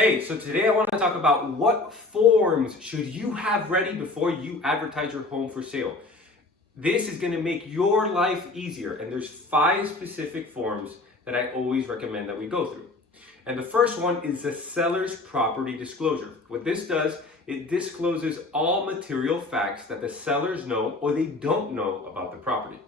Hey, so today I want to talk about what forms should you have ready before you advertise your home for sale. This is going to make your life easier, and there's 5 specific forms that I always recommend that we go through. And the first one is the seller's property disclosure. What this does, it discloses all material facts that the sellers know or they don't know about the property.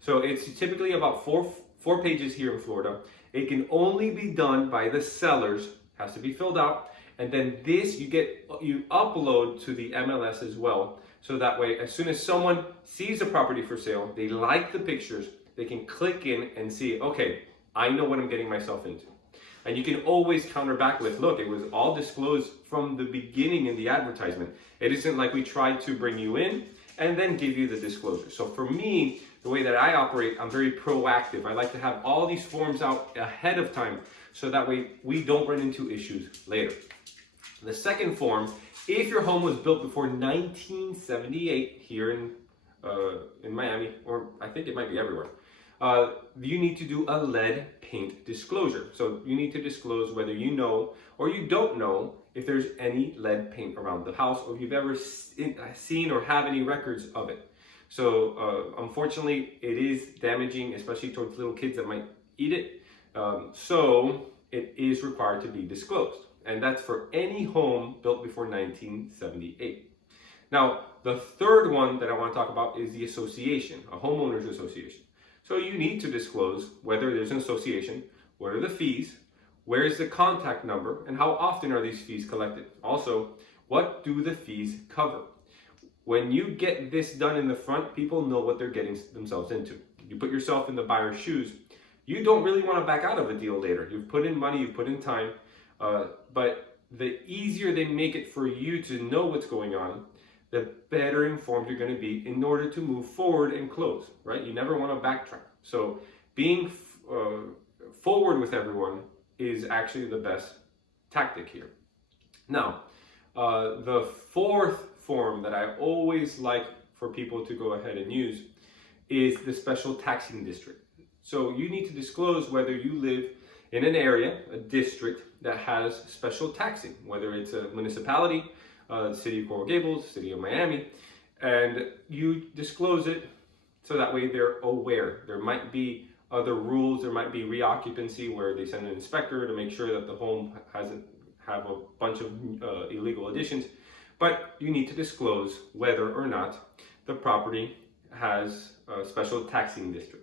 So it's typically about four pages here in Florida. It can only be done by the sellers, has to be filled out, and then this you upload to the MLS as well. So that way, as soon as someone sees a property for sale, they like the pictures, they can click in and see, okay, I know what I'm getting myself into. And you can always counter back with, look, it was all disclosed from the beginning in the advertisement. It isn't like we tried to bring you in and then give you the disclosure. So for me, the way that I operate, I'm very proactive. I like to have all these forms out ahead of time so that way we don't run into issues later. The second form, if your home was built before 1978 here in Miami, or I think it might be everywhere, you need to do a lead paint disclosure. So you need to disclose whether you know or you don't know if there's any lead paint around the house, or if you've ever seen or have any records of it. So unfortunately, it is damaging, especially towards little kids that might eat it. So it is required to be disclosed. And that's for any home built before 1978. Now, the third one that I want to talk about is the association, a homeowners association. So you need to disclose whether there's an association, what are the fees, where is the contact number, and how often are these fees collected. Also, what do the fees cover? When you get this done in the front, people know what they're getting themselves into. You put yourself in the buyer's shoes. You don't really want to back out of a deal later. You've put in money, you've put in time, but the easier they make it for you to know what's going on, the better informed you're going to be in order to move forward and close, right? You never want to backtrack. So being forward with everyone is actually the best tactic here. Now, the fourth form that I always like for people to go ahead and use is the special taxing district. So you need to disclose whether you live in an area, a district that has special taxing, whether it's a municipality, the city of Coral Gables, city of Miami, and you disclose it so that way they're aware. There might be other rules, there might be reoccupancy where they send an inspector to make sure that the home hasn't have a bunch of illegal additions, but you need to disclose whether or not the property has a special taxing district.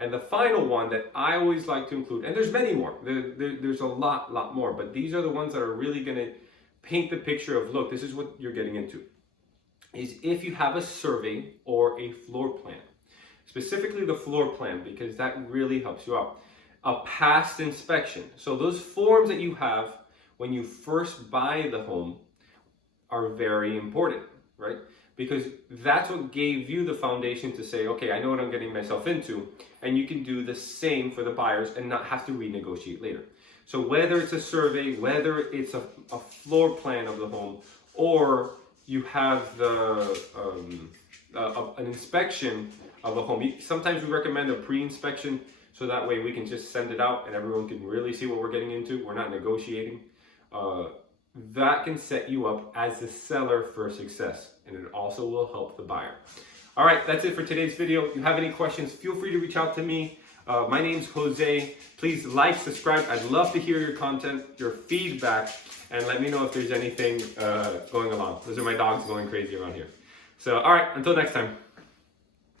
And the final one that I always like to include, and there's many more, there's a lot more, but these are the ones that are really going to paint the picture of, look, this is what you're getting into, is if you have a survey or a floor plan. Specifically the floor plan, because that really helps you out. A past inspection. So those forms that you have when you first buy the home are very important, right? Because that's what gave you the foundation to say, okay, I know what I'm getting myself into, and you can do the same for the buyers and not have to renegotiate later. So whether it's a survey, whether it's a floor plan of the home, or you have an inspection of a home. Sometimes we recommend a pre-inspection, so that way we can just send it out and everyone can really see what we're getting into. We're not negotiating. That can set you up as the seller for success, and it also will help the buyer. All right, that's it for today's video. If you have any questions, feel free to reach out to me. My name's Jose. Please like, subscribe. I'd love to hear your content, your feedback, and let me know if there's anything going along. Those are my dogs going crazy around here. So, all right, until next time.